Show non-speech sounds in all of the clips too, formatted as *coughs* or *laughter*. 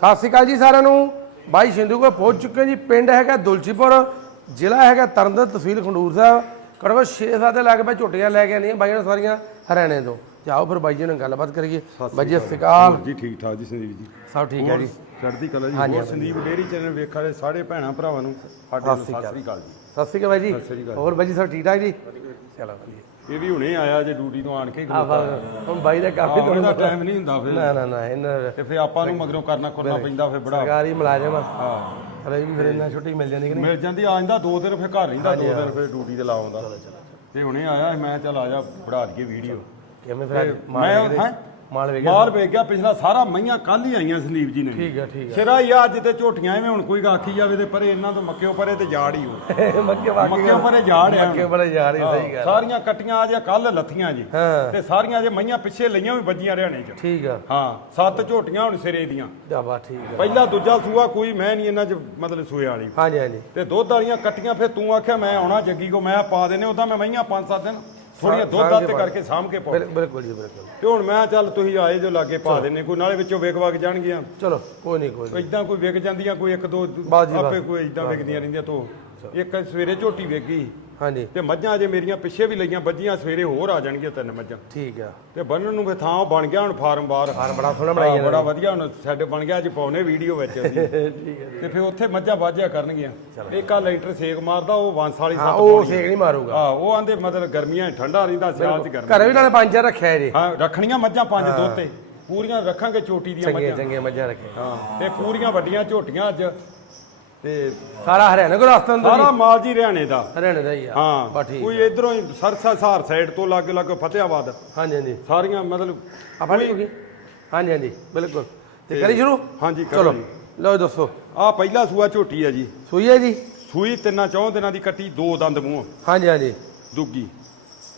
ਸਤਿ ਸ਼੍ਰੀ ਅਕਾਲ ਜੀ ਸਾਰਿਆਂ ਨੂੰ। ਬਾਈ ਸਿੰਧੂ ਕੋਲ ਪਹੁੰਚ ਚੁੱਕੇ ਜੀ। ਪਿੰਡ ਹੈਗਾ ਦੁਲਚੀਪੁਰ ਜ਼ਿਲ੍ਹਾ ਹੈਗਾ ਤਰਨਤਾਰਨ ਤਹਿਸੀਲ ਖੰਡੂਰ ਸਾਹਿਬ। ਕੜਵਾ 6-7 ਦੇ ਲੱਗ ਪਏ ਝੋਟੀਆਂ ਲੈ ਕੇ ਆਣੀਆਂ ਬਾਈਆਂ ਸਾਰੀਆਂ ਹਰਿਆਣੇ ਤੋਂ। ਜਾਓ ਫਿਰ ਬਾਈ ਜੀ ਨਾਲ ਗੱਲਬਾਤ ਕਰੀਏ। ਬਾਈ ਜੀ ਸਤਿ ਸ਼੍ਰੀ ਅਕਾਲ। ਜੀ ਠੀਕ ਠਾਕ ਜੀ ਸੰਦੀਪ ਜੀ। ਸਭ ਠੀਕ ਹੈ ਜੀ। ਚੜ੍ਹਦੀ ਕਲਾ ਜੀ। ਹੋਰ ਸੰਦੀਪ ਡੇਰੀ ਚੈਨਲ ਵੇਖਣ ਵਾਲੇ ਸਾਰੇ ਭੈਣਾਂ ਭਰਾਵਾਂ ਨੂੰ ਸਾਡੇ ਸਤਿ ਸ੍ਰੀ ਅਕਾਲ। ਜੀ। ਸਤਿ ਸ਼੍ਰੀ ਅਕਾਲ ਬਾਈ ਜੀ। ਹੋਰ ਬਾਈ ਜੀ ਸਭ ਠੀਕ ਠਾਕ ਜੀ? ਚਲੋ ਵਧੀਆ। ਇਹ ਵੀ ਹੁਣੇ ਆਇਆ ਜੇ ਡਿਊਟੀ ਤੋਂ ਆਣ ਕੇ ਆ ਹੁਣ ਬਾਈ ਦਾ ਕਾਫੀ ਆਹ ਇਹਦਾ ਟਾਈਮ ਨਹੀਂ ਹੁੰਦਾ ਫਿਰ। ਨਾ ਨਾ ਨਾ ਇਹਨਾਂ ਤੇ ਫਿਰ ਆਪਾਂ ਨੂੰ ਮਗਰੋਂ ਕਰਨਾ ਕਰਨਾ ਪੈਂਦਾ ਫਿਰ ਬੜਾ। ਸਰਕਾਰੀ ਮੁਲਾਜ਼ਮ ਆ। ਹਾਂ। ਪਰ ਇਹ ਵੀ ਫਿਰ ਇੰਨਾ ਛੁੱਟੀ ਮਿਲ ਜਾਂਦੀ ਕਿ ਨਹੀਂ? ਮਿਲ ਜਾਂਦੀ ਆ ਜਾਂਦਾ ਦੋ ਦਿਨ ਫਿਰ ਘਰ ਰਹਿੰਦਾ ਦੋ ਦਿਨ ਫਿਰ ਡਿਊਟੀ ਤੇ ਲਾ ਆਉਂਦਾ ਤੇ ਹੁਣੇ ਆਇਆ ਸੀ, ਮੈਂ ਚੱਲ ਆ ਜਾ ਬੜਾ ਦਈਏ ਵੀਡੀਓ ਕਿਵੇਂ ਫਿਰ ਅੱਜ ਮੈਂ ਹਾਂ? ਮਾਲ ਵੇਖ ਬਾਹਰ ਵੇਖ ਗਿਆ ਪਿਛਲਾ ਸਾਰਾ ਮਈਆਂ ਕੱਲ ਹੀ ਆਈਆਂ ਸੰਦੀਪ ਜੀ ਨੇ। ਠੀਕ ਹੈ ਠੀਕ ਸਿਰਾ ਹੀ ਆ ਅੱਜ ਤੇ ਝੋਟੀਆਂ ਐਵੇਂ ਹੁਣ ਕੋਈ ਆਖੀ ਜਾਵੇ ਤੇ ਪਰੇ ਇਹਨਾਂ ਤੋਂ ਮੱਕਿਓ ਪਰੇ ਤੇ ਜਾੜ ਹੀ ਹੋ ਹੈ *laughs* ਮੱਕੇ ਵਾਕੀ ਮੱਕਿਓ ਪਰੇ ਜਾੜ। ਆ ਮੱਕੇ ਬੜੇ ਜਾ ਰਹੀ ਸਹੀ ਗੱਲ ਸਾਰੀਆਂ ਕੱਟੀਆਂ ਆ ਜੇ ਕੱਲ ਲੱਥੀਆਂ ਜੀ। ਹਾਂ। ਤੇ ਸਾਰੀਆਂ ਜੇ ਮਈਆਂ ਪਿੱਛੇ ਲਈਆਂ ਵੀ ਵੱਜੀਆਂ ਹਰਿਆਣੇ ਚ। ਠੀਕ ਆ। ਹਾਂ ਸੱਤ ਝੋਟੀਆਂ ਹੁਣ ਸਿਰੇ ਦੀਆਂ। ਜਾਬਾ ਠੀਕ ਆ। ਪਹਿਲਾ ਦੂਜਾ ਸੂਆ ਕੋਈ ਮੈਂ ਨਹੀਂ ਇਹਨਾਂ ਚ ਮਤਲਬ ਸੂਏ ਵਾਲੀ। ਹਾਂਜੀ ਹਾਂਜੀ। ਤੇ ਦੁੱਧ ਵਾਲੀਆਂ ਕੱਟੀਆਂ ਫਿਰ ਤੂੰ ਆਖਿਆ ਮੈਂ ਆਉਣਾ ਜੱਗੀ ਕੋ ਮੈਂ ਪਾ ਦੇਣੇ ਉਦਾਂ ਮੈਂ ਮਈਆਂ ਪੰਜ ਸੱਤ ਦਿਨ। ਥੋੜੀਆਂ ਦੁੱਧ ਦੱਤ ਕਰਕੇ ਸਾਂਭ ਕੇ ਪਾ ਬਿਲ- ਬਿਲਕੁਲ ਜੀ ਬਿਲਕੁਲ। ਤੇ ਹੁਣ ਮੈਂ ਚੱਲ ਤੁਸੀਂ ਆਏ ਜੋ ਲਾਗੇ ਪਾ ਦੇਣੇ ਕੋਈ ਨਾਲੇ ਵਿੱਚੋਂ ਵੇਖ ਵਗ ਜਾਣਗੀਆਂ। ਚਲੋ ਕੋਈ ਨਹੀਂ ਕੋਈ ਨੀ। ਇਦਾਂ ਕੋਈ ਵਿਕ ਜਾਂਦੀਆਂ ਕੋਈ ਇੱਕ ਦੋ ਬਸ ਜੀ, ਬਸ। ਆਪੇ ਕੋਈ ਇਦਾਂ ਵਿਕਦੀਆਂ ਰਹਿੰਦੀਆਂ ਤੋਂ ਇੱਕ ਸਵੇਰੇ ਝੋਟੀ ਵਿਕ ਗਈ। ਹਾਂਜੀ। ਤੇ ਮੱਝਾਂ ਜੇ ਮੇਰੀਆਂ ਪਿੱਛੇ ਵੀ ਲਈਆਂ ਵੱਜੀਆਂ ਸਵੇਰੇ ਹੋਰ ਆ ਜਾਣਗੀਆਂ ਤਿੰਨ ਮੱਝਾਂ। ਠੀਕ ਆ। ਤੇ ਬੰਨਣ ਨੂੰ ਵੀ ਥਾਂ ਉਹ ਬਣ ਗਿਆ ਹੁਣ ਫਾਰਮ ਬਾਹਰ। ਹਾਰ ਬੜਾ ਸੋਹਣਾ ਬਣਾਈ ਬੜਾ ਵਧੀਆ ਹੁਣ ਸੈੱਟ ਬਣ ਗਿਆ ਅੱਜ ਪਾਉਨੇ ਵੀਡੀਓ ਵਿੱਚ ਉਹਦੀ *laughs* ਠੀਕ ਹੈ ਤੇ ਫਿਰ ਉੱਥੇ ਮੱਝਾਂ ਵਾਜਿਆ ਕਰਨਗੀਆਂ। ਇੱਕ ਆ ਲੈਂਟਰ ਸੇਕ ਮਾਰਦਾ ਉਹ ਵਾਂਸ ਵਾਲੀ ਸੱਤ ਉਹ ਸੇਕ ਨਹੀਂ ਮਾਰੂਗਾ। ਹਾਂ ਉਹ ਆਂਦੇ ਮਤਲਬ ਗਰਮੀਆਂ ਠੰਡਾ ਰਹਿੰਦਾ ਸਿਆਲ 'ਚ ਗਰਮ। ਘਰੇ ਵੀ ਨਾਲੇ ਪੰਜ ਰੱਖਿਆ ਜੀ। ਹਾਂ ਰੱਖਣੀਆਂ ਮੱਝਾਂ ਪੰਜ ਦੋਤੇ। ਪੂਰੀਆਂ ਰੱਖਾਂਗੇ ਚੋਟੀ ਦੀਆਂ ਚੰਗੇ ਮੱਝਾਂ। ਚੰਗੇ ਮੱਝਾਂ ਰੱਖੇ ਹਾਂ ਤੇ ਪੂਰੀਆਂ ਵੱਡੀਆਂ ਝੋਟੀਆਂ ਅੱਜ। ਤੇ ਸਾਰਾ ਹਰਿਆਣਾ ਕੋਲ ਰਸਤਾ ਹੁੰਦਾ ਸਾਰਾ ਮਾਲ ਜੀ ਹਰਿਆਣੇ ਦਾ। ਹਰਿਆਣੇ ਦਾ ਹੀ ਆ। ਹਾਂ ਬਸ ਠੀਕ ਕੋਈ ਇਧਰੋਂ ਹੀ ਸਰਸਾ ਸਹਾਰ ਸਾਈਡ ਤੋਂ ਲੱਗ ਲੱਗ ਫਤਿਆਬਾਦ। ਹਾਂਜੀ ਹਾਂਜੀ। ਸਾਰੀਆਂ ਮਤਲਬ ਆਪਾਂ ਨਹੀਂ ਹੋਗੀ? ਹਾਂਜੀ ਹਾਂਜੀ ਬਿਲਕੁਲ। ਤੇ ਕਰੀ ਸ਼ੁਰੂ? ਹਾਂਜੀ ਕਰੋ। ਚਲੋ ਜੀ ਲਓ ਦੱਸੋ। ਆ ਪਹਿਲਾ ਸੂਆ ਝੋਟੀ ਹੈ ਜੀ। ਸੂਈ ਹੈ ਜੀ? ਸੂਈ ਤਿੰਨਾਂ ਚੌਂ ਦਿਨਾਂ ਦੀ ਕੱਟੀ ਦੋ ਦੰਦ ਮੂੰਹ। ਹਾਂਜੀ ਹਾਂਜੀ। ਦੁੱਗੀ।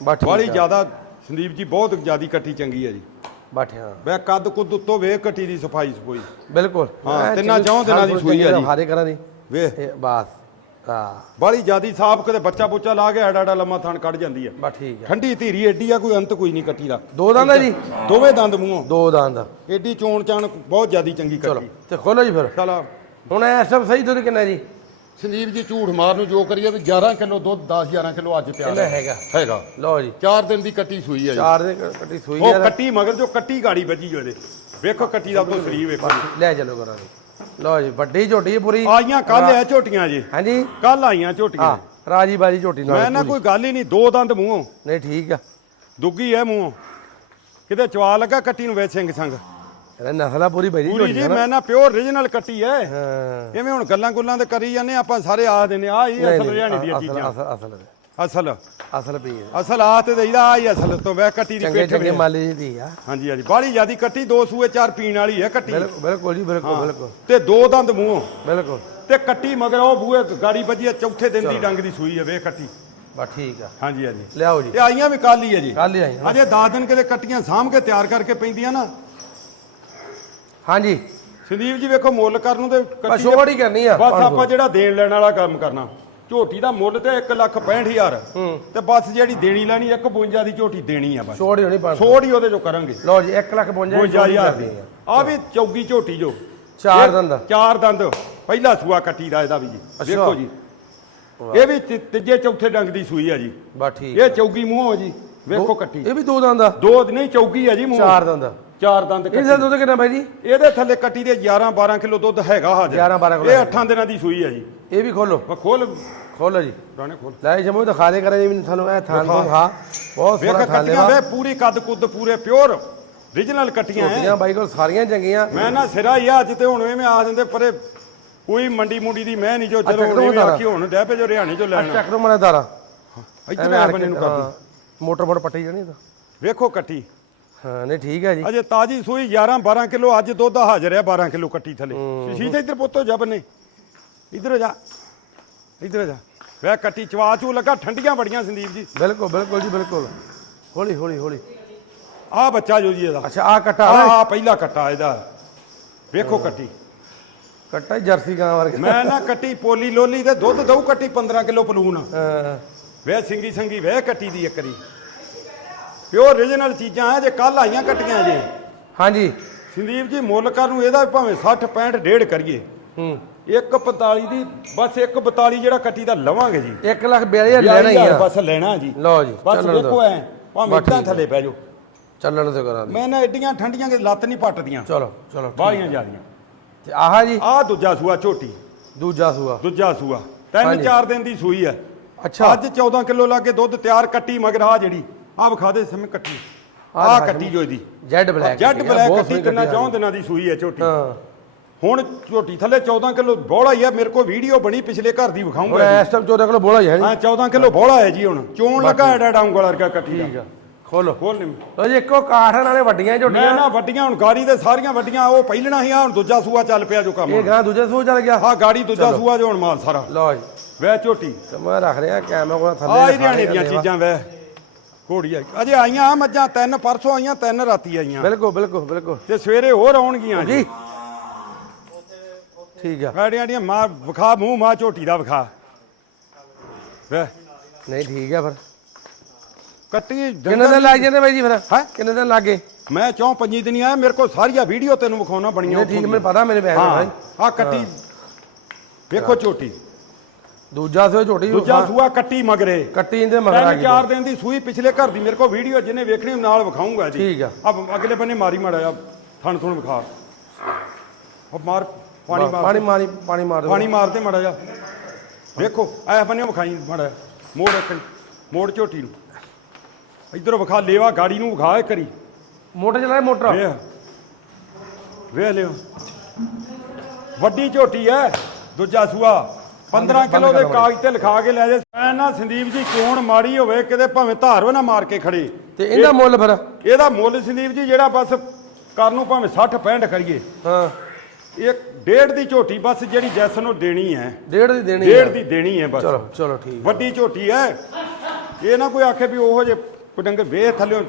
ਠੀਕ ਬੜੀ ਆ। ਜ਼ਿਆਦਾ ਸੰਦੀਪ ਜੀ ਬਹੁਤ ਜ਼ਿਆਦੀ ਕੱਟੀ ਚੰਗੀ ਹੈ ਜੀ। ਹਾਂ ਵੇ ਕੱਦ ਕੁੱਦ ਉੱਤੋਂ ਵੇਖ ਕੱਟੀ ਦੀ ਸਫ਼ਾਈ ਸਫੋਈ। ਬਿਲਕੁਲ। ਹਾਂ, ਤਿੰਨਾਂ ਚੌਂ ਦਿਨਾਂ ਦੀ ਸੂਈ ਆ ਜੀ। ਹਾਰੇ ਕਰਾਂ ਦੀ। ਵੇਖ। ਇਹ ਬਸ ਹਾਂ ਬੜੀ ਜ਼ਿਆਦੀ ਸਾਫ਼ ਕਿਤੇ ਬੱਚਾ ਬੁੱਚਾ ਲਾ ਕੇ ਐਡਾ ਐਡਾ ਲੰਮਾ ਥਣ ਕੱਢ ਜਾਂਦੀ ਹੈ ਬਸ ਠੀਕ ਆ। ਠੰਡੀ ਧੀਰੀ ਐਡੀ ਆ ਕੋਈ ਅੰਤ ਕੋਈ ਨਹੀਂ ਕੱਟੀ ਦਾ। ਦੋ ਦੰਦ ਹੈ ਜੀ? ਦੋਵੇਂ ਦੰਦ ਮੂੰਹੋਂ। ਦੋ ਦੰਦ। ਐਡੀ ਚੋਣ ਚਾਣ ਬਹੁਤ ਜ਼ਿਆਦੀ ਚੰਗੀ ਚਲੋ ਕੱਟੀ। ਤੇ ਖੋਲੋ ਜੀ ਫਿਰ। ਚਲ ਹੁਣ ਇਹ ਸਭ ਸਹੀ ਦੁੱਧ ਕਿੰਨਾ ਜੀ? ਸੰਦੀਪ ਜੀ ਝੂਠ ਮਾਰ ਨੂੰ ਜੋ ਕਰੀਏ ਵੀ 11 ਕਿਲੋ ਦੁੱਧ 10 11 ਕਿਲੋ ਅੱਜ ਤਿਆਰ ਕਿੰਨਾ ਹੈ ਹੈਗਾ? ਹੈਗਾ। ਲਓ ਜੀ। 4 ਦਿਨ ਦੀ ਕੱਟੀ ਸੂਈ ਹੈ ਜੀ। ਚਾਰ ਦੇ ਕੱਟੀ ਸੂਈ ਉਹ ਆ। ਕੱਟੀ ਮਗਰ ਜੋ ਕੱਟੀ ਗਾੜੀ ਵੱਜੀ ਜੋ ਇਹਦੇ ਵੇਖੋ ਕੱਟੀ ਦਾ ਤੋਂ ਸਰੀਰ ਵੇਖੋ। ਲੈ ਚਲੋ ਕਰਾਂ ਜੀ ਲਓ ਜੀ ਵੱਡੀ ਝੋਟੀ ਪੂਰੀ। ਆਈਆਂ ਕੱਲ ਐ ਝੋਟੀਆਂ ਜੀ। ਹਾਂਜੀ? ਕੱਲ ਆਈਆਂ ਝੋਟੀਆਂ। ਹਾਂ ਰਾਜੀ ਬਾਜੀ ਝੋਟੀ ਨਾਲ ਮੈਂ ਨਾ ਕੋਈ ਗੱਲ ਹੀ ਨਹੀਂ ਦੋ ਦੰਦ ਮੂੰਹੋਂ। ਨਹੀਂ ਠੀਕ ਆ। ਦੁੱਗੀ ਐ ਮੂੰਹੋਂ। ਕਿਤੇ ਚਵਾ ਲੱਗਾ ਕੱਟੀ ਨੂੰ ਵੇ ਸਿੰਘ ਸੰਗ। ਇਹਦਾ ਨਸਲਾ ਪੂਰੀ ਝੋਟੀ ਜੀ ਨਾ। ਮੈਂ ਨਾ ਪਿਓਰ origignal ਕੱਟੀ ਐ। ਹਾਂ। ਐਵੇਂ ਹੁਣ ਗੱਲਾਂ ਗੁੱਲਾਂ ਤੇ ਕਰੀ ਜਾਂਦੇ ਆਪਾਂ ਸਾਰੇ ਆਖ ਦਿੰਦੇ ਆ ਇਹ ਅਸਲ ਨਹੀਂ, ਹਰਿਆਣੇ ਦੀਆਂ ਅਸਲ- ਚੀਜ਼ਾਂ। ਅਸਲ ਅਸਲ ਅਸਲ। ਅਸਲ ਪਈ ਹੈ। ਅਸਲ ਆ ਤੇ ਦਈਦਾ ਆ ਹੀ ਅਸਲ ਤੋਂ। ਵੇ ਕੱਟੀ ਦੀ ਚੰਗੇ ਪਿੱਠ ਚੰਗੇ ਮਾਲੀ ਦੀ ਆ। ਹਾਂਜੀ ਹਾਂਜੀ। ਬਾਹਲੀ ਜਿਆਦੀ ਕੱਟੀ ਦੋ ਸੂਏ ਚਾਰ ਪੀਣ ਵਾਲੀ ਹੈ ਕੱਟੀ। ਬਿਲਕੁਲ ਬਿਲਕੁਲ ਜੀ ਬਿਲਕੁਲ ਬਿਲਕੁਲ। ਤੇ ਦੋ ਦੰਦ ਮੂੰਹੋਂ। ਬਿਲਕੁਲ। ਤੇ ਕੱਟੀ ਮਗਰ ਉਹ ਬੂਏ ਗਾੜੀ ਵੱਜੀ ਚੌਥੇ ਦਿਨ ਦੀ ਡੰਗ ਦੀ ਸੂਈ ਹੈ ਵੇ ਕੱਟੀ। ਬਸ ਠੀਕ ਆ। ਹਾਂਜੀ ਹਾਂਜੀ। ਲਿਆਓ ਜੀ। ਇਹ ਆਈਆਂ ਵੀ ਕੱਲ ਹੀ ਜੀ। ਕੱਲ ਹੀ ਆਈ ਅਜੇ 10 ਦਿਨ ਕਿਤੇ ਕੱਟੀਆਂ ਸਾਂਭ ਕੇ ਤਿਆਰ ਕਰਕੇ ਪੈਂਦੀਆਂ ਨਾ। ਹਾਂਜੀ। ਸੰਦੀਪ ਜੀ ਵੇਖੋ ਮੁੱਲ ਕਰਨ ਨੂੰ ਤੇ ਬਸ ਕੱਟੀ ਛੋੜ ਹੀ ਕਰਨੀ ਆ। ਬਸ ਆਪਾਂ ਜਿਹੜਾ ਦੇਣ ਲੈਣ ਵਾਲਾ ਕੰਮ ਕਰਨਾ। ਝੋਟੀ ਦਾ ਮੁੱਲ ਤੇ 1 ਲੱਖ 65000 ਹੂੰ। ਤੇ ਬਸ ਜਿਹੜੀ ਦੇਣੀ ਲੈਣੀ 152 ਦੀ ਝੋਟੀ ਦੇਣੀ ਆ ਬਸ। ਛੋੜ ਹੀ ਹੋਣੀ ਪੰਜ ਛੋੜ ਹੀ ਉਹਦੇ ਜੋ ਕਰਾਂਗੇ। ਲਓ ਜੀ 1 ਲੱਖ 52 55000 ਦੀ ਆ। ਵੀ ਚੌਗੀ ਝੋਟੀ ਜੋ। ਚਾਰ ਦੰਦ। ਚਾਰ ਦੰਦ। ਪਹਿਲਾ ਸੂਆ ਕੱਟੀ ਦਾ ਇਹਦਾ ਵੀ ਜੀ। ਵੇਖੋ ਜੀ। ਇਹ ਵੀ ਤੀਜੇ ਚੌਥੇ ਡੰਗ ਦੀ ਸੂਈ ਆ ਜੀ। ਬਸ ਠੀਕ ਇਹ ਚੌਗੀ ਮੂੰਹੋਂ ਜੀ। ਵੇਖੋ ਕੱਟੀ। ਇਹ ਵੀ ਦੋ ਦੰਦ ਦੋ ਨਹੀਂ ਚੌਗੀ ਆ ਜੀ ਮੂੰਹ। ਚਾਰ ਦੰਦ। ਚਾਰ ਦੰਦ ਕੱਟੀ। ਇਹਦਾ ਦੁੱਧ ਕਿੰਨਾ ਬਾਈ ਜੀ? ਇਹਦੇ ਥੱਲੇ ਕੱਟੀ ਦੇ 11 12 ਕਿਲੋ ਦੁੱਧ ਹੈਗਾ ਹਾਜ਼ਰ। 11 12 ਕਿਲੋ ਇਹ 8 ਦਿਨਾਂ ਦੀ ਸੂਈ ਆ ਜੀ। ਇਹ ਵੀ ਖੋਲੋ। ਖੋਲ। ਖੋਲੋ ਜੀ। ਰਾਣੇ ਖੋਲ। ਲੈ ਜਮੋ ਦਿਖਾ ਦੇ ਕਰੇ ਜੀ ਤੁਹਾਨੂੰ ਇਹ ਥਾਨ ਤੋਂ ਖਾ ਬਹੁਤ ਸੋਹਣਾ ਥਾਨ ਲੈਵਾ ਵੇ ਪੂਰੀ ਕੱਦ ਕੁੱਦ ਪੂਰੇ ਪਿਓਰ। Origignal ਕੱਟੀਆਂ ਐ। ਬਾਈ ਕੋਲ ਸਾਰੀਆਂ ਚੰਗੀਆਂ। ਮੈਂ ਨਾ ਸਿਰਾ ਹੀ ਅੱਜ ਤੇ ਹੁਣ ਐਵੇਂ ਆ ਦਿੰਦੇ ਪਰੇ ਕੋਈ ਮੰਡੀ ਮੁੰਡੀ ਦੀ ਮੈਂ ਨਹੀਂ ਜੋ ਐਵੇਂ ਹੁੰਦਾ? ਆਖੀ ਹੁਣ ਡੈ ਪੇ ਜੋ ਹਰਿਆਣੇ ਚੋਂ ਲੈਣਾ। ਚੱਕ ਦੋ ਮਨੇ ਦਾਰਾ ਇੱਥੇ ਮੈਂ ਬੰਨੇ ਨੂੰ ਕਰਦੀ ਮੋਟਰ ਮੋਟਰ ਪੱਟੀ ਜਾਣੀ ਤਾਂ ਵੇਖੋ ਕੱਟੀ। ਹਾਂ ਨਹੀਂ ਠੀਕ ਹੈ ਜੀ। ਅਜੇ ਤਾਜੀ ਸੂਈ 11 12 ਕਿਲੋ ਅੱਜ ਦੁੱਧ ਹਾਜ਼ਰ ਹੈ 12 ਕਿਲੋ ਕੱਟੀ ਥੱਲੇ। ਸ਼ੀਸ਼ ਇੱਧਰ ਪੁੱਤੋ ਜਾ ਬੰਨੇ। ਇੱਧਰ ਜਾ। ਇੱਧਰ ਜਾ। ਵੇ ਕੱਟੀ ਚਵਾ ਚੂ ਲੱਗਾ ਠੰਡੀਆਂ ਬੜੀਆਂ ਸੰਦੀਪ ਜੀ। ਬਿਲਕੁਲ ਬਿਲਕੁਲ ਜੀ ਬਿਲਕੁਲ। ਹੌਲੀ ਹੌਲੀ ਹੌਲੀ। ਆਹ ਬੱਚਾ ਜੋ ਜੀ ਇਹਦਾ। ਅੱਛਾ ਆ ਕਟਾ ਆਹ ਪਹਿਲਾ ਕੱਟਾ ਇਹਦਾ। ਵੇਖੋ ਕੱਟੀ। ਕਟਾ ਜਰਸੀ ਗਾਂ ਵਰਗਾ। ਮੈਂ ਨਾ ਕੱਟੀ ਪੋਲੀ ਲੋਲੀ ਤੇ ਦੁੱਧ ਦਊ ਕੱਟੀ 15 ਕਿਲੋ ਪਲੂਨ ਵੇ ਸਿੰਗੀ ਸੰਗੀ ਵੇ ਕੱਟੀ ਦੀ ਇੱਕਰੀ ਪਿਓਰ origignal ਚੀਜ਼ਾਂ ਆ ਜੇ ਕੱਲ ਆਈਆਂ ਕੱਟੀਆਂ ਜੇ। ਹਾਂਜੀ। ਸੰਦੀਪ ਜੀ ਮੁੱਲਕਾਂ ਨੂੰ ਇਹਦਾ ਭਾਵੇਂ 60 65 ਡੇਢ ਕਰੀਏ। ਹੂੰ। 145 ਦੀ ਬਸ 142 ਜਿਹੜਾ ਕੱਟੀ ਦਾ ਲਵਾਂਗੇ ਜੀ। 1 ਲੱਖ 42000 ਲੈਣਾ ਹੀ 42000 ਆ। ਬਸ ਲੈਣਾ ਜੀ। ਲਓ ਜੀ ਬਸ ਦਿਓ। ਐ ਭਾਵੇਂ ਇੱਦਾਂ। ਥੱਲੇ ਪੈ ਜਾਓ। ਚੱਲਣ ਤੇ ਕਰਾਂ ਮੈਂ ਨਾ ਐਡੀਆਂ ਠੰਡੀਆਂ ਕਿ ਲੱਤ ਨਹੀਂ ਪੱਟਦੀਆਂ। ਚਲੋ ਚਲੋ ਬਾਹਲੀਆਂ ਜਾਂਦੀਆਂ ਤੇ ਆਹ ਜੀ। ਆਹ ਦੂਜਾ ਸੂਆ ਝੋਟੀ। ਦੂਜਾ ਸੂਆ। ਦੂਜਾ ਸੂਆ। ਤਿੰਨ। ਚਾਰ ਦਿਨ ਦੀ ਸੂਈ ਹੈ ਅੱਛਾ। ਅੱਜ 14 ਕਿਲੋ ਲਾ ਕੇ ਦੁੱਧ ਤਿਆਰ ਕੱਟੀ ਮਗਰ ਆ ਜਿਹੜੀ। ਆ ਵਿਖਾ ਦੇ ਸਮੇਂ ਕੱਟੀ ਆ ਕੱਟੀ ਜੋ ਇਹਦੀ ਜੈਡ ਬਲੈਕ ਜੱਟ ਬਲੈਕ ਕੱਟੀ ਕਿੰਨਾ ਚੌਂ ਦਿਨਾਂ ਦੀ ਸੂਈ ਹੈ ਹਾਂ। ਹੁਣ ਝੋਟੀ ਥੱਲੇ 14 ਕਿਲੋ ਬੋਲਾ ਹੀ ਹੈ ਮੇਰੇ ਕੋਲ ਵੀਡੀਓ ਬਣੀ ਪਿਛਲੇ ਘਰ ਦੀ ਵਿਖਾਉਂਗਾ ਇਸ ਟਾਈਮ 14 ਕਿਲੋ ਬੋਲਾ ਹੀ ਹੈ ਹਾਂ 14 ਕਿਲੋ ਬੋਲਾ ਹੈ ਜੀ ਹੁਣ। ਚੋਣ ਲੱਗਾ ਐਡਾ ਡਾਊਂ ਗਲਰ ਕਾ ਕੱਟੀ ਠੀਕ ਆ। ਖੋਲੋ। ਖੋਲ ਨੀ ਲੋ ਜੀ ਇੱਕੋ ਕਾਠ ਨਾਲੇ ਵੱਡੀਆਂ ਝੋਟੀਆਂ। ਨਾ ਵੱਡੀਆਂ ਹੁਣ ਗਾੜੀ ਦੇ ਸਾਰੀਆਂ ਵੱਡੀਆਂ ਉਹ ਪਹਿਲਣਾ ਸੀ ਆ ਹੁਣ ਦੂਜਾ ਸੂਆ ਚੱਲ ਪਿਆ ਜੋ ਕੰਮ ਇਹ ਗਾਂ ਦੂਜੇ ਸੂ ਚੱਲ ਗਿਆ। ਹਾਂ ਗਾੜੀ ਦੂਜਾ ਸੂਆ ਜੋ ਹੁਣ ਮਾਲ ਸਾਰਾ। ਲਓ ਜੀ। ਵੈ ਝੋਟੀ। ਤੇ ਮੈਂ ਰੱਖ ਰਿਹਾ ਕੈਮਰਾ ਕੋਲ ਥੱਲੇ ਆ ਹੀ ਹਰਿਆਣੇ ਦੀਆਂ। ਚੀਜ਼ਾਂ ਵੈ ਘੋੜੀ ਆ ਅਜੇ ਆਈਆਂ ਮੱਝਾਂ ਤਿੰਨ ਪਰਸੋਂ ਆਈਆਂ ਤਿੰਨ ਰਾਤੀ ਆਈਆਂ। ਬਿਲਕੁਲ ਬਿਲਕੁਲ ਬਿਲਕੁਲ। ਤੇ ਸਵੇਰੇ ਹੋਰ ਆਉਣਗੀਆਂ ਜੀ। ਠੀਕ ਆ। ਗਾੜੀਆਂ ਦੀਆਂ ਮਾਂ ਵਿਖਾ ਮੂੰਹ ਮਾਂ ਝੋਟੀ ਦਾ ਵਿਖਾ। ਵੈ ਨਹੀਂ ਠੀਕ ਆ ਫਿਰ। ਕੱਟੀ ਕਿੰਨੇ ਦਿਨ ਲੱਗ ਜਾਂਦੇ ਬਾਈ ਜੀ ਫਿਰ? ਹੈਂ? ਕਿੰਨੇ ਦਿਨ ਲੱਗੇ ਮੈਂ ਚੌਂ ਪੰਜੀ ਦਿਨ ਆਇਆ ਮੇਰੇ ਕੋਲ ਸਾਰੀਆਂ ਵੀਡੀਓ ਤੈਨੂੰ ਵਿਖਾਉਣਾ ਬਣੀਆਂ ਠੀਕ ਮੈਨੂੰ ਪਤਾ ਮੇਰੇ ਪੈਸੇ ਭਾਈ ਆ ਕੱਟੀ। ਵੇਖੋ ਝੋਟੀ। ਦੂਜਾ ਸੂ ਝੋਟੀ ਦੂਜਾ ਸੂਆ ਕੱਟੀ ਮਗਰੇ। ਕੱਟੀ ਇਹਦੇ ਮਗਰ ਆ ਗਈ ਚਾਰ ਦਿਨ ਦੀ ਸੂਈ ਪਿਛਲੇ ਘਰ ਦੀ ਮੇਰੇ ਕੋਲ ਵੀਡੀਓ ਜਿਹਨੇ ਵੇਖਣੀ ਨਾਲ ਵਿਖਾਉਂਗਾ ਜੀ। ਠੀਕ ਆ। ਅਬ ਅਗਲੇ ਬੰਨੇ ਮਾਰੀ ਮਾੜਾ ਆ ਥਣ ਥਣ ਵਿਖਾ। ਉਹ ਮਾਰ ਪਾਣੀ ਮਾਰ ਪਾਣੀ ਮਾਰੀ ਪਾਣੀ ਮਾਰ ਦਿਓ ਪਾਣੀ ਮਾਰਦੇ ਮਾੜਾ ਜਾ ਵੇਖੋ ਐ ਬੰਨੇ ਵਿਖਾਈ ਮਾੜਾ। ਮੋੜ ਇੱਕ ਮੋੜ ਝੋਟੀ ਨੂੰ। ਇਧਰੋਂ ਵਿਖਾ ਲੇਵਾ ਗਾੜੀ ਨੂੰ ਵਿਖਾ ਕਰੀ ਮੋਟਰ ਚਲਾਏ ਮੋਟਰ? ਵੇਖ। ਵੇਖ ਲਿਓ। ਵੱਡੀ ਝੋਟੀ ਐ ਦੂਜਾ ਸੂਆ। 15 ਕਿਲੋ ਦੇ ਕਾਗਜ਼ ਤੇ ਲਿਖਾ ਕੇ ਲੈ ਜੇ। ਐ ਨਾ ਸੰਦੀਪ ਜੀ ਚੋਣ ਮਾੜੀ ਹੋਵੇ ਕਿਤੇ ਭਾਵੇਂ ਧਾਰੋ ਨਾ ਮਾਰ ਕੇ ਖੜੇ। ਤੇ ਇਹਦਾ ਮੁੱਲ ਫਿਰ? ਇਹਦਾ ਮੁੱਲ ਸੰਦੀਪ ਜੀ ਜਿਹੜਾ ਬਸ ਕਰ ਨੂੰ ਭਾਵੇਂ 60 65 ਕਰੀਏ। ਹਾਂ। ਇੱਕ ਡੇਢ ਦੀ ਝੋਟੀ ਬਸ ਜਿਹੜੀ ਜੈਸ ਨੂੰ ਦੇਣੀ ਹੈ। ਡੇਢ ਦੀ ਦੇਣੀ ਡੇਢ। ਦੀ ਦੇਣੀ ਹੈ ਬਸ। ਚਲੋ ਚਲੋ ਠੀਕ ਵੱਡੀ ਝੋਟੀ ਹੈ। ਇਹ ਨਾ ਕੋਈ ਆਖੇ ਵੀ ਉਹੋ ਜੇ ਕੋਈ ਡੰਗਰ ਵੇਖ ਥੱਲੇ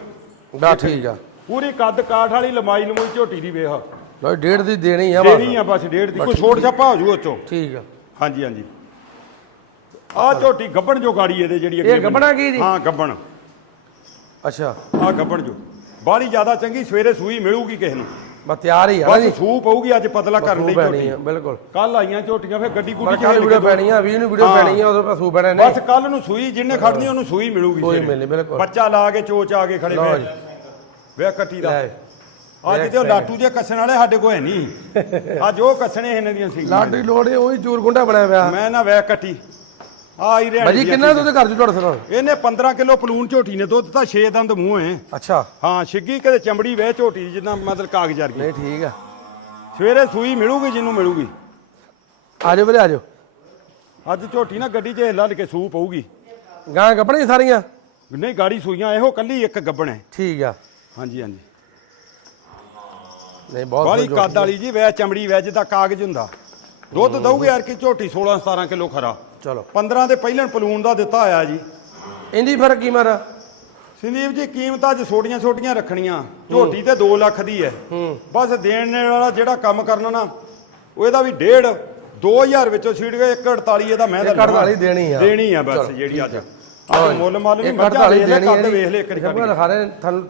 ਦਾ ਠੀਕ ਆ। ਪੂਰੀ ਕੱਦ ਕਾਠ ਵਾਲੀ ਲੰਮਾਈ ਲੰਮੂਈ ਝੋਟੀ ਦੀ ਵੇਖ। ਲੋ ਡੇਢ ਦੀ ਦੇਣੀ ਆ ਬਸ। ਦੇਣੀ ਆ ਬਸ ਡੇਢ ਦੀ। ਕੋਈ ਛੋਟ ਛਾਪਾ ਹੋ ਜੂ ਉਹ ਚੋਂ। ਠੀਕ ਆ। ਹਾਂਜੀ ਹਾਂਜੀ। ਆਹ ਝੋਟੀ ਗੱਬਣ ਜੋ ਗਾੜੀ ਇਹਦੇ ਜਿਹੜੀ ਇਹ ਗੱਭਣਾ ਕੀ ਜੀ? ਹਾਂ ਗੱਬਣ। ਅੱਛਾ। ਆਹ ਗੱਬਣ ਜੋ। ਬਾਹਲੀ ਜ਼ਿਆਦਾ ਚੰਗੀ ਸਵੇਰੇ ਸੂਈ ਮਿਲੂਗੀ ਕਿਸੇ ਨੂੰ। ਬਸ ਤਿਆਰ ਹੀ ਆ ਨਾ ਜੀ। ਬਸ ਸੂ ਪਊਗੀ ਅੱਜ ਪਤਲਾ ਕਰਨ ਲਈ ਝੋਟੀ। ਆ ਬਿਲਕੁਲ। ਕੱਲ ਆਈਆਂ ਝੋਟੀਆਂ ਫਿਰ ਗੱਡੀ ਗੁੱਡੀ ਕੱਲ ਵੀਡੀਓ ਪੈਣੀ ਆ 20 ਨੂੰ ਵੀਡੀਓ। ਪੈਣੀ ਆ ਉਦੋਂ ਪਾ ਸੂ ਪੈਣੇ ਨੇ ਬਸ ਕੱਲ ਨੂੰ ਸੂਈ ਜਿੰਨੇ ਖੜਨੀ ਉਹਨੂੰ ਸੂਈ ਮਿਲੂਗੀ। ਮਿਲਣੀ ਬਿਲਕੁਲ। ਬੱਚਾ ਲਾ ਕੇ ਚੋਚ ਆ ਕੇ ਖੜੇ ਵੇ। ਵੇ ਕੱਟੀ ਦਾ। ਅੱਜ ਤੇ ਉਹ ਲਾਟੂ ਜੇ ਕੱਸਣ ਵਾਲੇ ਸਾਡੇ ਕੋਲ ਹੈ ਨਹੀਂ। ਅੱਜ ਉਹ ਕੱਸਣੇ ਇਹਨਾਂ ਦੀਆਂ ਸੀ ਲਾਡੀ ਲੋੜੇ ਉਹੀ ਚੂਰ ਗੁੰਡਾ ਬਣਿਆ ਪਿਆ। ਮੈਂ ਨਾ ਵੇ ਕੱਟੀ। ਆ ਹੀ ਰਿਹਾ ਭਾਜੀ ਕਿੰਨਾ ਦੁੱਧ ਕਰ ਜੂ ਤੁਹਾਡੇ ਨਾਲ ਇਹਨੇ 15 ਕਿਲੋ ਪਲੂਨ ਝੋਟੀ ਨੇ ਦੁੱਧ ਤਾਂ 6 ਦੰਦ ਮੂੰਹ ਹੈ। ਅੱਛਾ। ਹਾਂ ਛਿੱਗੀ ਕਦੇ ਚਮੜੀ ਵੇ ਝੋਟੀ ਜਿੱਦਾਂ ਮਤਲਬ ਕਾਗਜ਼ ਵਰਗੀ। ਨਹੀਂ ਠੀਕ ਆ। ਸਵੇਰੇ ਸੂਈ ਮਿਲੂਗੀ ਜਿਹਨੂੰ ਮਿਲੂਗੀ। ਆਜੋ ਵੀਰੇ ਆਜੋ ਅੱਜ ਝੋਟੀ ਨਾ ਗੱਡੀ 'ਚ ਹਿੱਲਾ ਕੇ ਸੂ ਪਊਗੀ। ਗਾਂ ਕੱਪੜੇ ਸਾਰੀਆਂ? ਨਹੀਂ ਗਾੜੀ ਸੂਈਆਂ ਇਹੋ ਕੱਲੀ ਇੱਕ ਗੱਬਣ ਹੈ। ਠੀਕ ਆ। ਹਾਂਜੀ ਹਾਂਜੀ। ਨਹੀਂ ਬਹੁਤ ਬਾਲੀ ਕੱਦ ਵਾਲੀ ਜੀ ਵੈ ਚਮੜੀ ਵੈ ਜਿੱਦਾਂ ਕਾਗਜ਼ ਹੁੰਦਾ। ਦੁੱਧ ਦਊਗੀ ਯਾਰ ਕਿ ਝੋਟੀ 16 17 ਕਿਲੋ ਖਰਾ। ਚਲੋ। 15 ਦੇ ਪਹਿਲਣ ਪਲੂਨ ਦਾ ਦਿੱਤਾ ਹੋਇਆ ਜੀ। ਇਹਦੀ ਫ਼ਰਕ ਕੀ ਮਾਰਾ? ਸੰਦੀਪ ਜੀ ਕੀਮਤਾਂ ਅੱਜ ਛੋਟੀਆਂ ਛੋਟੀਆਂ ਰੱਖਣੀਆਂ। ਝੋਟੀ ਤੇ 2 ਲੱਖ ਦੀ ਹੈ। ਬਸ ਦੇਣ ਵਾਲਾ ਜਿਹੜਾ ਕੰਮ ਕਰਨਾ ਨਾ ਉਹ ਇਹਦਾ ਵੀ ਡੇਢ 2000 ਵਿੱਚੋਂ ਛੀੜ ਗਏ 148 ਇਹਦਾ ਮੈਂ ਤਾਂ ਦੇਣੀ ਆ। ਦੇਣੀ ਆ ਬਸ ਜਿਹੜੀ ਅੱਜ। ਮੁੱਲ ਮੱਲ ਨਹੀਂ ਮੱਝਾਂ 48 ਵੇਖ ਲੈ ਦੇਣੀ ਕੱਦ ਵੇਖ ਲੈ ਇੱਕ ਵਾਰੀ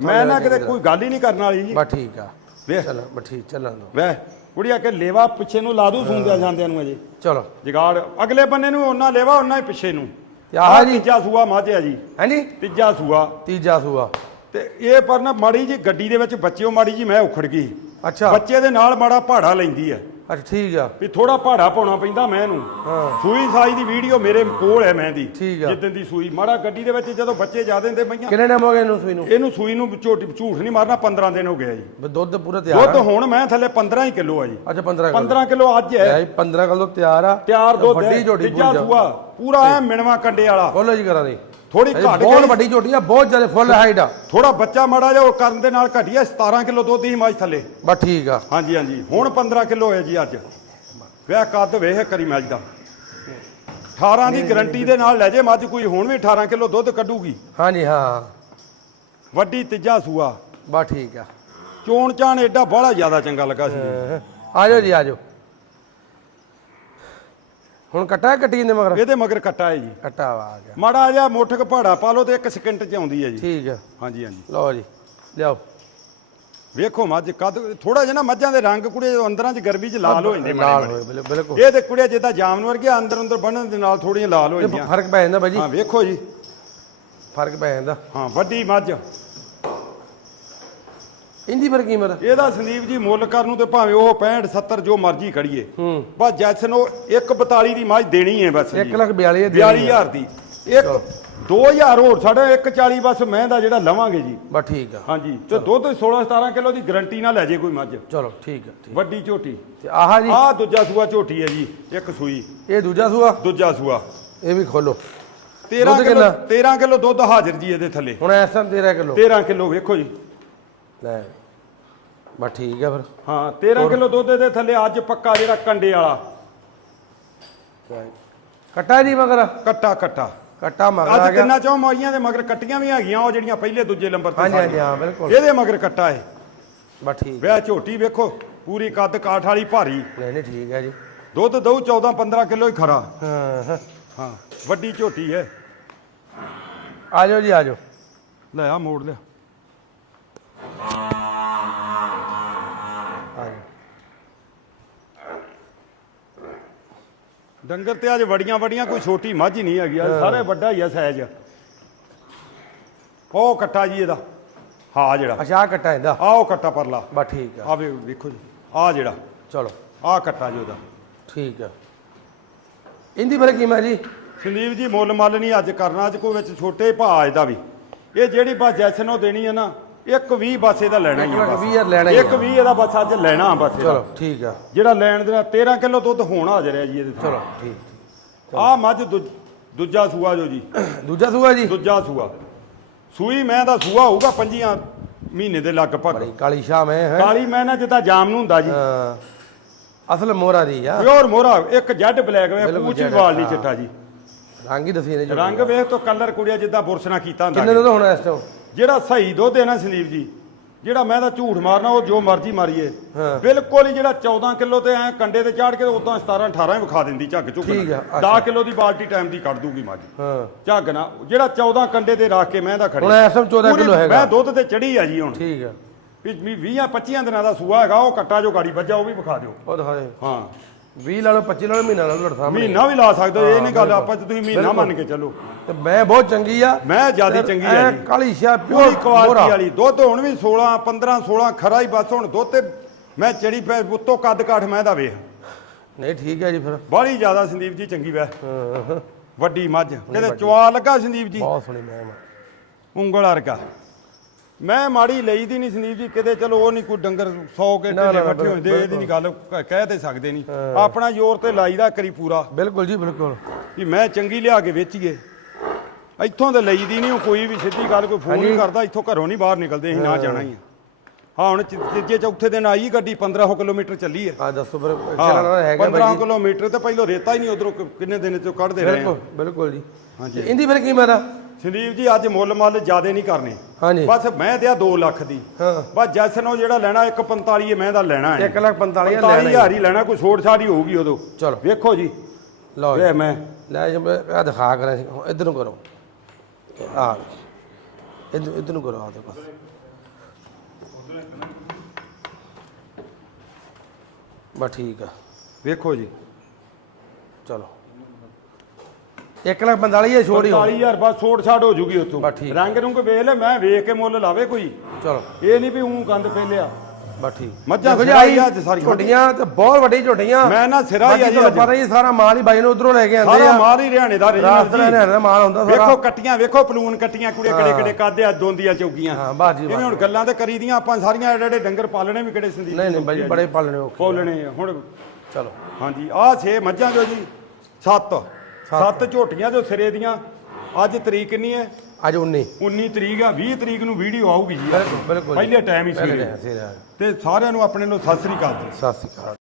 ਮੈਂ ਨਾ ਕਿਤੇ ਕੋਈ ਗੱਲ ਹੀ ਨਹੀਂ ਕਰਨ ਵਾਲੀ ਜੀ। ਬਸ ਠੀਕ ਆ। ਵੇਖ। ਚਲੋ ਬਸ ਠੀਕ ਚੱਲਣ ਦੋ ਵੇ ਕੁੜੀਆ ਕੇ ਲੇਵਾ ਪਿੱਛੇ ਨੂੰ ਲਾ ਦੂ ਸੁਣਦਿਆਂ ਜਾਂਦਿਆਂ ਨੂੰ ਅਜੇ। ਚਲੋ। ਜਗਾੜ ਅਗਲੇ ਬੰਨੇ ਨੂੰ ਉਹਨਾਂ ਲੇਵਾ ਉਹਨਾਂ ਹੀ ਪਿੱਛੇ ਨੂੰ। ਤੇ ਆਹ ਆਹ ਜੀ? ਤੀਜਾ ਸੂਆ ਮਾਝਿਆ ਜੀ। ਹਾਂਜੀ। ਤੀਜਾ ਸੂਆ। ਤੀਜਾ ਸੂਆ। ਤੇ ਇਹ ਪਰ ਨਾ ਮਾੜੀ ਜੀ ਗੱਡੀ ਦੇ ਵਿੱਚ ਬੱਚਿਓ ਮਾੜੀ ਜੀ ਮੈਂ ਉਖੜ ਗਈ। ਅੱਛਾ। ਬੱਚੇ ਦੇ ਨਾਲ ਮਾੜਾ ਪਹਾੜਾ ਲੈਂਦੀ ਹੈ ਅੱਛਾ ਠੀਕ ਆ। ਵੀ ਥੋੜਾ ਪਹਾੜਾ ਪਾਉਣਾ ਪੈਂਦਾ ਮੈਂ ਇਹਨੂੰ। ਹਾਂ। ਸੂਈ ਸਾਈ ਦੀ ਵੀਡੀਓ ਮੇਰੇ ਕੋਲ ਹੈ ਮੈਂ ਦੀ। ਠੀਕ ਆ। ਜਿੱਦਣ ਦੀ ਸੂਈ ਮਾੜਾ ਗੱਡੀ ਦੇ ਵਿੱਚ ਜਦੋਂ ਬੱਚੇ ਜ਼ਿਆਦੇ ਹੁੰਦੇ ਪਈਆਂ। ਕਿੰਨੇ ਟਾਈਮ ਹੋ ਗਏ ਇਹਨੂੰ ਸੂਈ ਨੂੰ? ਇਹਨੂੰ ਸੂਈ ਨੂੰ ਝੋਟ ਝੂਠ ਨਹੀਂ ਮਾਰਨਾ 15 ਦਿਨ ਹੋ ਗਿਆ ਜੀ। ਵੀ ਦੁੱਧ ਪੂਰਾ ਤਿਆਰ ਦੁੱਧ ਆ ਹੁਣ ਮੈਂ ਥੱਲੇ 15 ਹੀ ਕਿਲੋ ਆ ਜੀ। ਅੱਛਾ 15 ਕਿਲੋ। 15 ਕਿਲੋ ਅੱਜ ਹੈ। ਹੈ 15 ਕਿਲੋ ਤਿਆਰ ਆ। ਤਿਆਰ ਦੁੱਧ ਵੱਡੀ ਹੈ, ਝੋਟੀ ਤੀਜਾ ਪੂਰੀ ਸੂਆ। ਪੂਰਾ ਐ ਮਿਣਵਾ ਕੰਡੇ ਵਾਲਾ। ਬੋਲੋ ਜੀ ਕਰਾਂ ਦੀ। ਥੋੜੀ ਘੱਟ ਬਹੁਤ ਗਈ ਵੱਡੀ ਝੋਟੀ ਆ ਬਹੁਤ ਜ਼ਿਆਦਾ ਫੁੱਲ ਹਾਈਟ ਆ। ਥੋੜਾ ਬੱਚਾ ਮਾੜਾ ਜਿਹਾ ਉਹ ਕਰਨ ਦੇ ਨਾਲ ਘਟਿਆ 17 ਕਿਲੋ ਦੁੱਧ ਹੀ ਮੱਝ ਥੱਲੇ। ਬਸ ਠੀਕ ਆ। ਹਾਂਜੀ ਹਾਂਜੀ। ਹੁਣ 15 ਕਿਲੋ ਹੋਇਆ ਜੀ ਅੱਜ। ਵੇਖ ਕੱਦ ਵੇਖ ਕਰੀ ਮੱਝ ਦਾ। 18 ਦੀ ਗਰੰਟੀ ਦੇ ਨਾਲ ਲੈ ਜੇ ਮੱਝ ਕੋਈ ਹੁਣ ਵੀ 18 ਕਿਲੋ ਦੁੱਧ ਕੱਢੂਗੀ। ਹਾਂਜੀ ਹਾਂ। ਵੱਡੀ ਤੀਜਾ ਸੂਆ। ਬਸ ਠੀਕ ਆ। ਚੋਣ ਚਾਣ ਐਡਾ ਬੜਾ ਜ਼ਿਆਦਾ ਚੰਗਾ ਲੱਗਾ ਸੀ। ਆਜੋ ਜੀ ਆਜੋ। ਹੁਣ ਕੱਟਾ ਹੈ ਕੱਟੀ ਜਾਂਦੇ ਮਗਰ? ਇਹਦੇ ਮਗਰ ਕੱਟਾ ਹੈ ਜੀ। ਕੱਟਾ ਵਾ ਆ ਗਿਆ। ਮਾੜਾ ਜਿਹਾ ਮੁੱਠਕ ਪਹਾੜਾ ਪਾ ਲਓ ਤੇ ਇੱਕ ਸਕਿੰਟ ਚ ਆਉਂਦੀ ਹੈ ਜੀ। ਠੀਕ ਆ। ਹਾਂਜੀ ਹਾਂਜੀ। ਲਓ ਜੀ ਲਿਆਓ। ਵੇਖੋ ਮੱਝ ਕਦ ਥੋੜਾ ਜਿਹਾ ਨਾ ਮੱਝਾਂ ਦੇ ਰੰਗ ਕੁੜੇ ਜਦੋਂ ਅੰਦਰਾਂ 'ਚ ਗਰਮੀ 'ਚ ਲਾਲ ਹੋ ਜਾਂਦੇ ਲਾਲ ਹੋਏ ਬਿਲ- ਬਿਲਕੁਲ। ਇਹ ਤੇ ਕੁੜੇ ਜਿੱਦਾਂ ਜਾਮਨ ਵਰਗੇ ਅੰਦਰ ਅੰਦਰ ਬਣਨ ਦੇ ਨਾਲ ਥੋੜੀਆਂ ਲਾਲ ਹੋ ਜਾਂਦੀਆਂ। ਫ਼ਰਕ ਪੈ ਜਾਂਦਾ ਬਾਈ ਜੀ ਹਾਂ ਵੇਖੋ ਜੀ। ਫ਼ਰਕ ਪੈ ਜਾਂਦਾ। ਹਾਂ ਵੱਡੀ ਮੱਝ। ਇੰਦੀ ਫਿਰ ਕੀਮਤ ਇਹਦਾ ਸੰਦੀਪ ਜੀ ਮੁੱਲ ਕਰਨ ਨੂੰ ਤੇ ਭਾਵੇਂ ਉਹ 65 70 ਜੋ ਮਰਜ਼ੀ ਕੜੀਏ ਹੂੰ। ਬਸ ਜੈਸਨ ਉਹ 142 ਦੀ ਮੱਝ ਦੇਣੀ ਹੈ ਬਸ 1 ਲੱਖ 42 ਹਜ਼ਾਰ 42000 ਦੀ। ਇੱਕ 2000 ਹੋਰ ਸਾਡਾ 140 ਬਸ ਮੈਂ ਦਾ ਜਿਹੜਾ ਲਵਾਂਗੇ ਜੀ। ਬਸ ਠੀਕ ਆ। ਹਾਂਜੀ। ਤੇ ਦੁੱਧ 16 17 ਕਿਲੋ ਦੀ ਗਰੰਟੀ ਨਾਲ ਲੈ ਜੇ ਕੋਈ ਮੱਝ। ਚਲੋ ਠੀਕ ਆ ਵੱਡੀ ਝੋਟੀ। ਤੇ ਆਹ ਜੀ। ਆਹ ਦੂਜਾ ਸੂਆ ਝੋਟੀ ਹੈ ਜੀ ਇੱਕ ਸੂਈ। ਇਹ ਦੂਜਾ ਸੂਆ? ਦੂਜਾ ਸੂਆ। ਇਹ ਵੀ ਖੋਲੋ। 13 ਦੁੱਧ ਕਿਲੋ ਕਿੰਨਾ? 13 ਕਿਲੋ ਦੁੱਧ ਹਾਜ਼ਰ ਜੀ ਇਹਦੇ ਥੱਲੇ। ਹੁਣ ਇਸ ਟਾਈਮ 13 ਕਿਲੋ। 13 ਕਿਲੋ ਵੇਖੋ ਜੀ। ਲੈ। ਬਸ ਠੀਕ ਆ ਫਿਰ। ਹਾਂ 13 ਕਿਲੋ ਦੁੱਧ ਇਹਦੇ ਥੱਲੇ ਅੱਜ ਪੱਕਾ ਜਿਹੜਾ ਕੰਡੇ ਵਾਲਾ। ਕਟਾ ਜੀ ਮਗਰ? ਕੱਟਾ ਕੱਟਾ। ਕਟਾ ਮਗਰ ਆ ਅੱਜ ਤਿੰਨਾਂ ਚੋਂ ਮੋਈਆਂ ਦੇ ਮਗਰ ਕੱਟੀਆਂ ਵੀ ਹੈਗੀਆਂ ਉਹ ਜਿਹੜੀਆਂ ਪਹਿਲੇ ਦੂਜੇ ਨੰਬਰ ਤੇ ਹਾਂਜੀ ਹਾਂਜੀ। ਹਾਂ ਬਿਲਕੁਲ। ਇਹਦੇ ਮਗਰ ਕੱਟਾ ਹੈ ਬਸ ਠੀਕ ਵਿਆਹ ਝੋਟੀ ਵੇਖੋ ਪੂਰੀ ਕੱਦ ਕਾਠ ਵਾਲੀ ਭਾਰੀ। ਨਹੀਂ ਨਹੀਂ ਠੀਕ ਹੈ ਜੀ। ਦੁੱਧ ਦਊ 14 15 ਕਿਲੋ ਹੀ ਖਰਾ। ਹਾਂ ਹਾਂ। ਹਾਂ ਵੱਡੀ ਝੋਟੀ ਹੈ। ਆ ਜਾਓ ਜੀ ਆ ਜਾਓ। ਲੈ ਆ ਮੋੜ ਲਿਆ। ਡੰਗਰ ਤੇ ਅੱਜ ਵੜੀਆਂ ਵੜੀਆਂ ਕੋਈ ਛੋਟੀ ਮੱਝ ਹੀ ਨਹੀਂ ਹੈਗੀ ਅੱਜ ਸਾਰੇ ਵੱਡਾ ਹੀ ਆ ਸਾਈਜ਼ ਉਹ ਕੱਟਾ ਜੀ ਇਹਦਾ ਹਾਂ ਜਿਹੜਾ। ਅੱਛਾ ਆਹ ਕਟਾ ਇਹਦਾ। ਆਹ ਉਹ ਕੱਟਾ ਪਰਲਾ। ਬਸ ਠੀਕ ਆ। ਆ ਵੇ ਵੇਖੋ ਜੀ ਆ ਜਿਹੜਾ। ਚਲੋ। ਆਹ ਕੱਟਾ ਜੀ ਉਹਦਾ। ਠੀਕ ਆ। ਇੰਦੀ ਫਿਰ ਕੀਮਤ ਜੀ ਸੰਦੀਪ ਜੀ ਮੁੱਲ ਮੱਲ ਨਹੀਂ ਅੱਜ ਕਰਨਾ ਅੱਜ ਕੋਈ ਵਿੱਚ ਛੋਟੇ ਭਾਅ ਇਹਦਾ ਵੀ। ਇਹ ਜਿਹੜੀ ਬਸ ਜੈਸਨ ਉਹ ਦੇਣੀ ਹੈ ਨਾ ਇੱਕ 20 ਬਸ ਇਹਦਾ ਲੈਣਾ ਹੀ ਇੱਕ ਆ ਵੀਹ ਹਜ਼ਾਰ ਲੈਣਾ ਹੀ ਆ। ਇੱਕ 20 ਇਹਦਾ ਬਸ ਅੱਜ ਲੈਣਾ ਬਸ ਇਹਦਾ। ਚਲੋ ਠੀਕ ਆ। ਜਿਹੜਾ ਲੈਣ ਦੇ ਨਾਲ 13 ਕਿਲੋ ਦੁੱਧ ਹੋਣਾ ਹਾਜ਼ਰ ਹੈ ਜੀ ਇਹਦੇ ਚਲੋ ਠੀਕ। ਆ ਮੱਝ ਦੂ- ਦੂਜਾ ਸੂਆ ਜੋ ਜੀ। *coughs* ਦੂਜਾ ਸੂਆ ਜੀ? ਦੂਜਾ ਸੂਆ। ਸੂਈ ਮੈਂ ਦਾ ਸੂਆ ਹੋਊਗਾ ਪੰਜੀਆਂ ਮਹੀਨੇ ਦੇ ਲਗਭਗ। ਬੜੀ ਕਾਲੀ ਸ਼ਾਮ ਹੈ? ਕਾਲੀ ਮੈਂ ਨਾ ਜਿੱਦਾਂ ਜਾਮ ਨੂੰ ਹੁੰਦਾ ਜੀ। ਅਸਲ ਮੋਹਰਾ ਦੀ ਆ। ਪਿਓਰ ਮੋਰਾ ਇੱਕ ਜੈਡ ਬਲੈਕ ਵੇ ਪੂਛੀ ਵਾਲ ਨਹੀਂ। ਚਿੱਟਾ ਜੀ। ਰੰਗ ਹੀ ਦੱਸੀ ਨੇ ਜੀ ਰੰਗ ਵੇਖ ਤੋਂ ਕਲਰ ਕੁੜੀਆ ਜਿੱਦਾਂ ਬੁਰਸਣਾ ਕੀਤਾ ਹੁੰਦਾ ਕਿੰਨੇ ਦੁੱਧ ਹੋਣਾ ਇਸ ਟਾਈਮ ਜਿਹੜਾ ਸਹੀ ਦੁੱਧ ਹੈ ਨਾ ਸੰਦੀਪ ਜੀ ਜਿਹੜਾ ਮੈਂ ਤਾਂ ਝੂਠ ਮਾਰਨਾ ਉਹ ਜੋ ਮਰਜ਼ੀ ਮਾਰੀਏ। ਬਿਲਕੁਲ ਹੀ ਜਿਹੜਾ 14 ਕਿਲੋ ਤੇ ਐ ਕੰਡੇ ਤੇ ਚਾੜ ਕੇ ਉਦਾਂ 17 18 ਹੀ ਵਿਖਾ ਦਿੰਦੀ ਝੱਗ ਝੁੱਗ ਠੀਕ ਆ, 10 ਕਿਲੋ ਦੀ ਬਾਲਟੀ ਟਾਈਮ ਦੀ ਕੱਢ ਦੂਗੀ ਮੱਝ ਹਾਂ। ਝੱਗ ਨਾ ਜਿਹੜਾ 14 ਕੰਡੇ ਤੇ ਰੱਖ ਕੇ ਮੈਂ ਤਾਂ ਖੜੀ ਹੁਣ ਇਸ ਟਾਈਮ 14 ਪੂਰੀ ਕਿਲੋ ਹੈਗਾ। ਮੈਂ ਦੁੱਧ ਤੇ ਚੜੀ ਆ ਜੀ ਹੁਣ। ਠੀਕ ਆ। ਵੀ 20 25 ਦਿਨਾਂ ਦਾ ਸੂਆ ਹੈਗਾ ਉਹ ਕੱਟਾ ਜੋ ਗਾੜੀ ਵੱਜਾ ਉਹ ਵੀ ਵਿਖਾ ਦਿਓ। ਉਹ ਦਿਖਾ ਦੇ। ਹਾਂ। 20 ਲਾ ਲਓ 25 ਲਾ ਲਓ ਮਹੀਨਾ ਲਾ ਲਓ ਤੁਹਾਡੇ ਸਾਹਮਣੇ। ਮਹੀਨਾ ਵੀ ਲਾ ਸਕਦੇ ਹੋ, ਇਹ ਨਹੀਂ ਗੱਲ। ਆਪਾਂ ਤੁਸੀਂ ਮਹੀਨਾ। ਮੰਨ ਕੇ ਚੱਲੋ। ਤੇ ਮੈਂ ਬਹੁਤ ਚੰਗੀ ਆ। ਮੈਂ ਜਿਆਦੀ ਚੰਗੀ ਆ ਜੀ। ਕਾਲੀ ਸ਼ਾਹ ਪੂਰੀ ਕੁਆਲਿਟੀ ਵਾਲੀ। ਦੁੱਧ ਹੁਣ ਵੀ 16 15 16 ਖਰਾ ਹੀ ਬਸ ਹੁਣ ਦੁੱਧ ਤੇ ਮੈਂ ਚੜੀ ਪੈ ਉੱਤੋਂ ਕੱਦ ਕਾਠ ਮੈਂ ਦਾ ਵੇਖ। ਨਹੀਂ ਠੀਕ ਹੈ ਜੀ ਫਿਰ। ਬਾਹਲੀ ਜ਼ਿਆਦਾ ਸੰਦੀਪ ਜੀ ਚੰਗੀ ਵੈ। ਹਾਂ, ਵੱਡੀ ਮੱਝ। ਇਹਦੇ ਚਵਾ ਲੱਗਾ ਸੰਦੀਪ ਜੀ। ਬਹੁਤ ਸੋਹਣੀ ਮੈਂ ਉਂਗਲ ਵਰਗਾ। ਮੈਂ ਮਾੜੀ ਲਈ ਦੀ ਨਹੀਂ ਸੰਦੀਪ ਜੀ ਕਿਤੇ ਚਲੋ ਉਹ ਨਹੀਂ ਕੋਈ ਡੰਗਰ 100 ਕੇ ਢਿੱਲੇ ਇਕੱਠੇ ਹੁੰਦੇ। ਇਹਦੀ ਨਹੀਂ ਗੱਲ ਕ- ਕਹਿ ਤੇ ਸਕਦੇ ਨਹੀਂ। ਆਪਣਾ ਜ਼ੋਰ ਤੇ ਲਾਈਦਾ ਕਰੀ ਪੂਰਾ। ਬਿਲਕੁਲ ਜੀ ਬਿਲਕੁਲ। ਵੀ ਮੈਂ ਚੰਗੀ ਲਿਆ ਕੇ ਵੇਚੀਏ। ਇੱਥੋਂ ਤੇ ਲਈ ਦੀ ਨਹੀਂ ਉਹ ਕੋਈ ਵੀ ਸਿੱਧੀ ਗੱਲ ਕੋਈ ਫੋਨ ਨਹੀਂ ਕਰਦਾ ਇੱਥੋਂ ਘਰੋਂ ਨਹੀਂ ਬਾਹਰ ਨਿਕਲਦੇ ਅਸੀਂ ਨਾ ਜਾਣਾ ਹੀ ਆ। ਹਾਂ ਹੁਣ ਤੀਜੇ ਚੌਥੇ ਦਿਨ ਆਈ ਗੱਡੀ 15 ਕਿਲੋਮੀਟਰ ਚੱਲੀ ਹੈ ਆ ਦੱਸੋ ਫਿਰ ਚੱਲਣਾ ਹੈਗਾ 15 ਬਾਈ ਜੀ। ਕਿਲੋਮੀਟਰ ਤੇ ਪਹਿਲੋਂ ਰੇਤਾ ਹੀ ਨਹੀਂ ਉਧਰੋਂ ਕਿੰਨੇ ਦਿਨ ਚੋਂ ਕੱਢਦੇ ਰਹੇ ਆ। ਬਿਲਕੁਲ ਬਿਲਕੁਲ ਜੀ। ਹਾਂਜੀ। ਤੇ ਇੰਦੀ ਫਿਰ ਕੀਮਤ ਆ ਸੰਦੀਪ ਜੀ ਅੱਜ ਮੁੱਲ ਮੱਲ ਜ਼ਿਆਦੇ ਨਹੀਂ ਕਰਨੇ। ਹਾਂਜੀ। ਬਸ ਮੈਂ ਦਿਆ 2 ਲੱਖ ਦੀ। ਹਾਂ। ਬਸ ਜੈਸਨ ਉਹ ਜਿਹੜਾ ਲੈਣਾ 145 ਮੈਂ ਦਾ ਲੈਣਾ ਹੈ। 1 ਲੱਖ 45 ਹਜ਼ਾਰ 45 ਲੈਣਾ ਹਜ਼ਾਰ ਹੀ ਲੈਣਾ ਕੋਈ ਛੋੜ ਛਾੜ ਹੀ ਹੋਊਗੀ ਉਦੋਂ। ਚਲੋ। ਵੇਖੋ ਜੀ। ਲਓ ਜੀ। ਇਹ ਮੈਂ। ਲੈ ਜੀ ਮੈਂ ਆ ਦਿਖਾ ਕਰਾਂ ਇਧਰ ਨੂੰ ਕਰੋ। ਆ ਇਧਰ ਇਧਰ ਨੂੰ ਕਰੋ ਆ ਦੇਖੋ ਬਸ ਠੀਕ ਆ। ਵੇਖੋ ਜੀ। ਚਲੋ। 1 ਲੱਖ 45 ਹਜ਼ਾਰ ਛੋੜ ਹੀ ਹੋ 45000 ਬਸ ਛੋੜ ਛਾੜ ਹੋ ਜੂਗੀ ਉੱਥੋਂ। ਬਸ ਠੀਕ। ਰੰਗ ਰੁੰਗ ਵੇਖ ਲੈ ਮੈਂ ਵੇਖ ਕੇ ਮੁੱਲ ਲਾਵੇ ਕੋਈ। ਚਲੋ। ਇਹ ਨਹੀਂ ਵੀ ਉਂ ਗੰਦ ਪਹਿਲਿਆ ਬਸ ਠੀਕ। ਮੱਝਾਂ ਦੇਖੋ ਜੀ, ਸਿਰਾ ਹੀ ਆਹੀ ਅੱਜ ਸਾਰੀਆਂ। ਝੋਟੀਆਂ ਤੇ ਬਹੁਤ ਵੱਡੀ ਝੋਟੀਆਂ। ਮੈਂ ਨਾ ਸਿਰਾ ਹੀ ਆ ਜੀ ਤੁਹਾਨੂੰ ਅੱਜ। ਪਤਾ ਹੀ ਸਾਰਾ ਮਾਲ ਹੀ ਬਾਈ ਨੂੰ ਉਧਰੋਂ ਲੈ ਕੇ ਆਉਂਦੇ ਸਾਰਾ ਆ। ਮਾਲ ਹੀ ਹਰਿਆਣੇ ਦਾ ਰਾਸਤੇ ਹਰਿਆਣੇ ਦਾ ਮਾਲ ਹੁੰਦਾ ਸਾਰਾ। ਵੇਖੋ ਕੱਟੀਆਂ ਵੇਖੋ ਪਲੂਨ ਕੱਟੀਆਂ ਕੁੜੇ ਕਿਹੜੇ ਕਿਹੜੇ ਕਾਦੇ ਆ ਦੋਂਦੀਆਂ ਚੌਕੀਆਂ ਹਾਂ ਬਾਸ ਜੀ ਜਿਵੇਂ ਬਾਸ ਹੁਣ ਗੱਲਾਂ ਤੇ ਕਰੀਦੀਆਂ ਆਪਾਂ ਸਾਰੀਆਂ ਐਡੇ ਐਡੇ ਡੰਗਰ ਪਾਲਣੇ ਵੀ ਕਿਹੜੇ ਸੰਦੀਪ ਨਹੀਂ ਨਹੀਂ ਬਾਈ ਬੜੇ ਪਾਲਣੇ ਔਖੇ ਪਾਲਣੇ ਆ। ਹੁਣ ਚਲੋ। ਹਾਂਜੀ ਆਹ 6 ਮੱਝਾਂ ਜੋ ਜੀ 7 7 ਝੋਟੀਆਂ ਜੋ ਸਿਰੇ ਦੀਆਂ ਅੱਜ ਤਰੀਕ ਕਿੰਨੀ ਹੈ? ਅੱਜ 19 19 ਤਰੀਕ ਆ 20 ਤਰੀਕ ਨੂੰ ਵੀਡੀਓ ਆਊਗੀ ਜੀ। ਬਿਲਕੁਲ। ਪਹਿਲੇ ਟਾਈਮ ਹੀ ਸੀ ਤੇ ਸਾਰਿਆਂ ਨੂੰ ਆਪਣੇ ਨੂੰ ਸਤਿ ਸ੍ਰੀ ਅਕਾਲ ਜੀ। ਸਤਿ ਸ਼੍ਰੀ ਅਕਾਲ।